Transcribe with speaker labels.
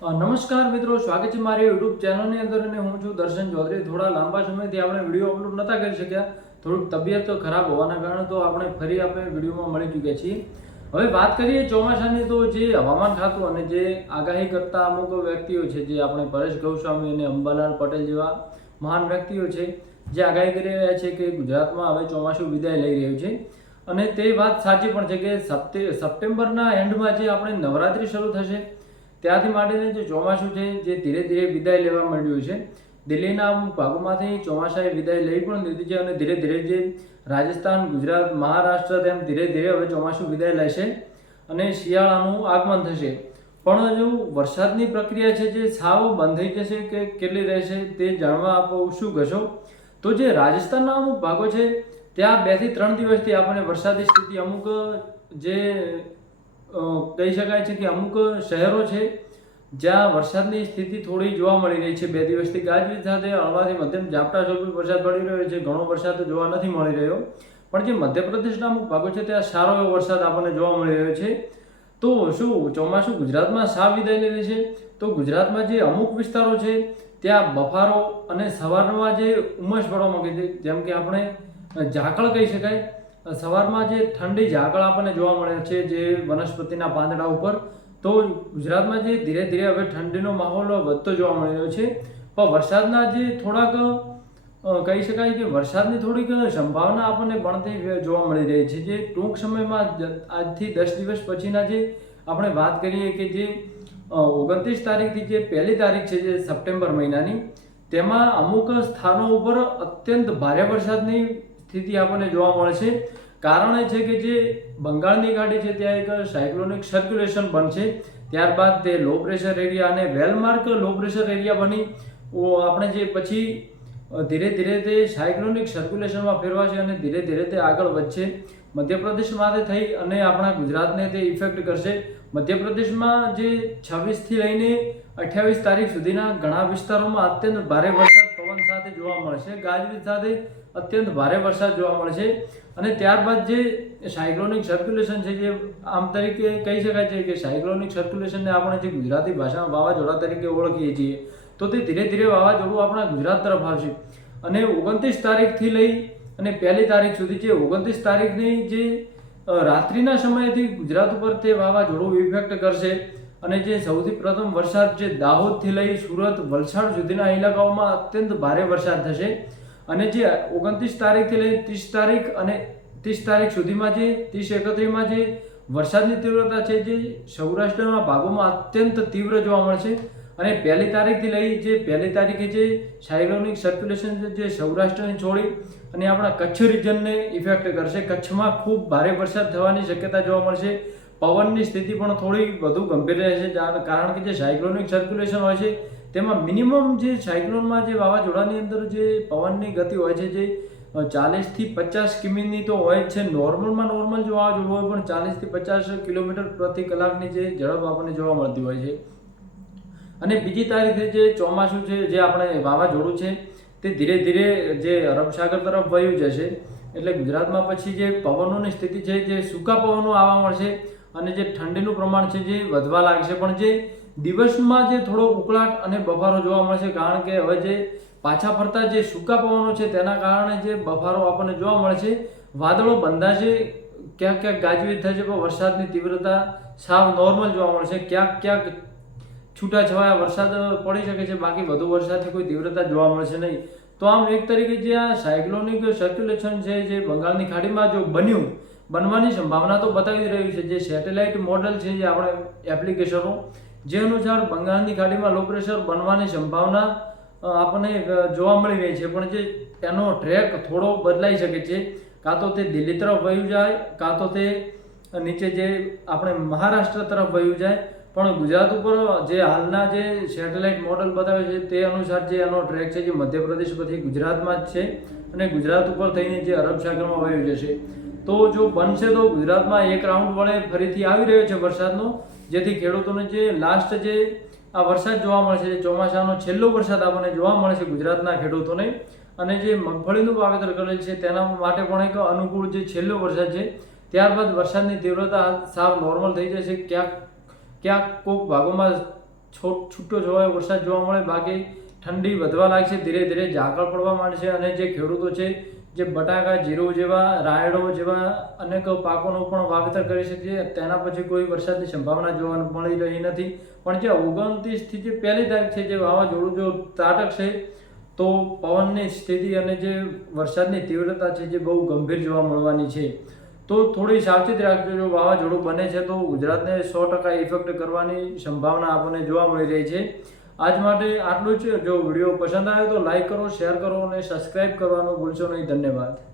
Speaker 1: નમસ્કાર મિત્રો, સ્વાગત છે મારી યુટ્યુબ ચેનલની અંદર અને હું છું દર્શન ચૌધરી. થોડા લાંબા સમયથી આપણે વીડિયો અપલોડ નહોતા કરી શક્યા. થોડુંક તબિયત ખરાબ હોવાના કારણે તો આપણે ફરી આપણે વિડીયોમાં મળી ચૂક્યા છીએ. હવે વાત કરીએ ચોમાસાની, તો જે હવામાન ખાતું અને જે આગાહી કરતા અમુક વ્યક્તિઓ છે, જે આપણે પરેશ ગૌસ્વામી અને અંબાલાલ પટેલ જેવા મહાન વ્યક્તિઓ છે, જે આગાહી કરી રહ્યા છે કે ગુજરાતમાં હવે ચોમાસું વિદાય લઈ રહ્યું છે. અને તે વાત સાચી પણ છે કે સપ્ટેમ્બરના એન્ડમાં જે આપણે નવરાત્રિ શરૂ થશે ત્યાંથી માટેને જે ચોમાસું છે, જે ધીરે ધીરે વિદાય લેવા માંડ્યું છે, દિલ્હીના અમુક ભાગોમાંથી ચોમાસાએ વિદાય લઈ પણ લીધી છે અને ધીરે ધીરે જે રાજસ્થાન, ગુજરાત, મહારાષ્ટ્ર તેમ ધીરે ધીરે હવે ચોમાસું વિદાય લેશે અને શિયાળાનું આગમન થશે. પણ જો વરસાદની પ્રક્રિયા છે, જે સાવ બંધ થઈ જશે કે કેટલી રહેશે તે જાણવા આપો શું કહેશો? તો જે રાજસ્થાનના અમુક ભાગો છે, ત્યાં બેથી ત્રણ દિવસથી આપણને વરસાદી સ્થિતિ અમુક જે કહી શકાય છે કે અમુક શહેરો છે જ્યાં વરસાદની સ્થિતિ થોડી જોવા મળી રહી છે. બે દિવસથી ગાજવીજ સાથે હળવાથી મધ્યમ ઝાપટા સ્વરૂપે વરસાદ પડી રહ્યો છે. ઘણો વરસાદ જોવા નથી મળી રહ્યો. પણ જે મધ્યપ્રદેશના અમુક ભાગો છે, ત્યાં સારો એવો વરસાદ આપણને જોવા મળી રહ્યો છે. તો શું ચોમાસું ગુજરાતમાં સા વિદાય લે છે તો ગુજરાતમાં જે અમુક વિસ્તારો છે, ત્યાં બફારો અને સવારમાં જે ઉમસ પડવા માંગે છે, જેમ કે આપણે ઝાકળ કહી શકાય સવારમાં જે ઠંડી ઝાકળ આપણને જોવા મળે છે જે વનસ્પતિના પાંદડા ઉપર, તો ગુજરાતમાં જે ધીરે ધીરે હવે ઠંડીનો માહોલ વધતો જોવા મળી રહ્યો છે. પણ વરસાદના જે થોડાક કહી શકાય કે વરસાદની થોડીક સંભાવના આપણને ભણતી જોવા મળી રહી છે. જે ટૂંક સમયમાં આજથી દસ દિવસ પછીના જે આપણે વાત કરીએ કે જે ઓગણત્રીસ તારીખથી જે પહેલી તારીખ છે જે સપ્ટેમ્બર મહિનાની, તેમાં અમુક સ્થાનો ઉપર અત્યંત ભારે વરસાદની સ્થિતિ આપણને જોવા મળે છે. કારણ એ છે કે જે બંગાળની ખાડી છે, ત્યાં એક સાયક્લોનિક સર્ક્યુલેશન બનશે. ત્યારબાદ તે લો પ્રેશર એરિયા અને well marked low pressure area બની. આપણે જે પછી ધીરે ધીરે તે સાયક્લોનિક સર્ક્યુલેશનમાં ફેરવાશે અને ધીરે ધીરે તે આગળ વધશે. મધ્યપ્રદેશમાંથી થઈ અને આપણા ગુજરાતને તે ઇફેક્ટ કરશે. મધ્યપ્રદેશમાં જે છવ્વીસથી લઈને અઠ્યાવીસ તારીખ સુધીના ઘણા વિસ્તારોમાં અત્યંત ભારે વરસાદ જોવા મળશે. ગાજવીજ સાથે અત્યંત ભારે વરસાદ જોવા મળશે. અને ત્યારબાદ જે સાયક્લોનિક સર્ક્યુલેશન છે, જે આમ તરીકે કહી શકાય છે કે સાયક્લોનિક સર્ક્યુલેશનને આપણે જે ગુજરાતી ભાષામાં વાવાઝોડા તરીકે ઓળખીએ છીએ, તો તે ધીરે ધીરે વાવાઝોડું આપણા ગુજરાત તરફ આવશે. અને ઓગણત્રીસ તારીખથી લઈ અને પહેલી તારીખ સુધી જે ઓગણત્રીસ તારીખની જે રાત્રિના સમયથી ગુજરાત ઉપર તે વાવાઝોડું ઇફેક્ટ કરશે. અને જે સૌથી પ્રથમ વરસાદ જે દાહોદથી લઈ સુરત, વલસાડ સુધીના ઇલાકાઓમાં અત્યંત ભારે વરસાદ થશે. અને જે ઓગણત્રીસ તારીખથી લઈ ત્રીસ તારીખ અને ત્રીસ તારીખ સુધીમાં જે, ત્રીસ એકત્રીસમાં જે વરસાદની તીવ્રતા છે જે સૌરાષ્ટ્રના ભાગોમાં અત્યંત તીવ્ર જોવા મળશે. અને પહેલી તારીખથી લઈ જે પહેલી તારીખે જે સાયક્લોનિક સર્ક્યુલેશન જે સૌરાષ્ટ્રને છોડી અને આપણા કચ્છ રિજનને ઇફેક્ટ કરશે. કચ્છમાં ખૂબ ભારે વરસાદ થવાની શક્યતા જોવા મળશે. પવનની સ્થિતિ પણ થોડી વધુ ગંભીર રહેશે છે. કારણ કે જે સાયક્લોનિક સર્ક્યુલેશન હોય છે, તેમાં મિનિમમ જે સાયક્લોનમાં જે વાવાઝોડાની અંદર જે પવનની ગતિ હોય છે, જે ચાલીસથી પચાસ કિમીની તો હોય જ છે. નોર્મલમાં નોર્મલ જો વાવાઝોડું હોય, પણ ચાલીસથી પચાસ કિલોમીટર પ્રતિ કલાકની જે ઝડપ આપણને જોવા મળતી હોય છે. અને બીજી તારીખે જે ચોમાસું છે, જે આપણે વાવાઝોડું છે, તે ધીરે ધીરે જે અરબ સાગર તરફ વહ્યું જશે. એટલે ગુજરાતમાં પછી જે પવનોની સ્થિતિ છે, જે સૂકા પવનો આવવા મળશે અને જે ઠંડીનું પ્રમાણ છે જે વધવા લાગશે. પણ જે દિવસમાં જે થોડો ઉકળાટ અને બફારો જોવા મળશે, કારણ કે હવે જે પાછા ફરતા જે સૂકા પવનો છે, તેના કારણે જે બફારો આપણને જોવા મળે છે વાદળો બંધાશે, ક્યાંક ક્યાંક ગાજવીજ થશે, પણ વરસાદની તીવ્રતા સાવ નોર્મલ જોવા મળશે. ક્યાંક ક્યાંક છૂટાછવાયા વરસાદ પડી શકે છે, બાકી વધુ વરસાદથી કોઈ તીવ્રતા જોવા મળશે નહીં. તો આમ એક તરીકે જે આ સાયક્લોનિક સર્ક્યુલેશન છે, જે બંગાળની ખાડીમાં જો બન્યું બનવાની સંભાવના તો બતાવી રહ્યું છે. જે સેટેલાઇટ મોડલ છે જે આપણે એપ્લિકેશનો, જે અનુસાર બંગાળની ખાડીમાં લો પ્રેશર બનવાની સંભાવના આપણને જોવા મળી રહી છે. પણ જે એનો ટ્રેક થોડો બદલાઈ શકે છે. કાં તો તે દિલ્હી તરફ વહ્યું જાય, કાં તો તે નીચે જે આપણે મહારાષ્ટ્ર તરફ વહ્યું જાય. પણ ગુજરાત ઉપર જે હાલના જે સેટેલાઇટ મોડલ બતાવે છે તે અનુસાર જે એનો ટ્રેક છે જે મધ્યપ્રદેશ પછી ગુજરાતમાં જ છે. અને ગુજરાત ઉપર થઈને જે અરબ સાગરમાં વહ્યું જશે. તો જો બનશે તો ગુજરાતમાં એક રાઉન્ડ વડે ફરીથી આવી રહ્યો છે વરસાદનો, જેથી ખેડૂતોને જે લાસ્ટ જે આ વરસાદ જોવા મળશે ચોમાસાનો છેલ્લો વરસાદ આપણને જોવા મળશે ગુજરાતના ખેડૂતોને, અને જે મગફળીનું વાવેતર કરેલ છે તેના માટે પણ એક અનુકૂળ જે છેલ્લો વરસાદ છે, ત્યારબાદ વરસાદની તીવ્રતા સાવ નોર્મલ થઈ જશે. ક્યાંક ક્યાંક કોઈક ભાગોમાં છૂટો જોવાય વરસાદ જોવા મળે, બાકી ઠંડી વધવા લાગશે, ધીરે ધીરે ઝાકળ પડવા માંડશે, અને જે ખેડૂતો છે જે બટાકા, જીરું જેવા, રાયડો જેવા અનેક પાકોનું પણ વાવેતર કરી શકીએ. તેના પછી કોઈ વરસાદની સંભાવના જોવા મળી રહી નથી. પણ જે ઓગણત્રીસથી જે પહેલી તારીખ છે જે વાવાઝોડું જો ત્રાટકશે તો પવનની સ્થિતિ અને જે વરસાદની તીવ્રતા છે જે બહુ ગંભીર જોવા મળવાની છે. તો થોડી સાવચેતી રાખજો, જો વાવાઝોડું બને છે તો ગુજરાતને સો ટકા ઇફેક્ટ કરવાની સંભાવના આપણને જોવા મળી રહી છે. આજ માટે આટલું જ. જો વીડિયો પસંદ આવ્યો તો લાઈક કરો, શેર કરો અને સબસ્ક્રાઇબ કરવાનું ભૂલશો નહીં. ધન્યવાદ.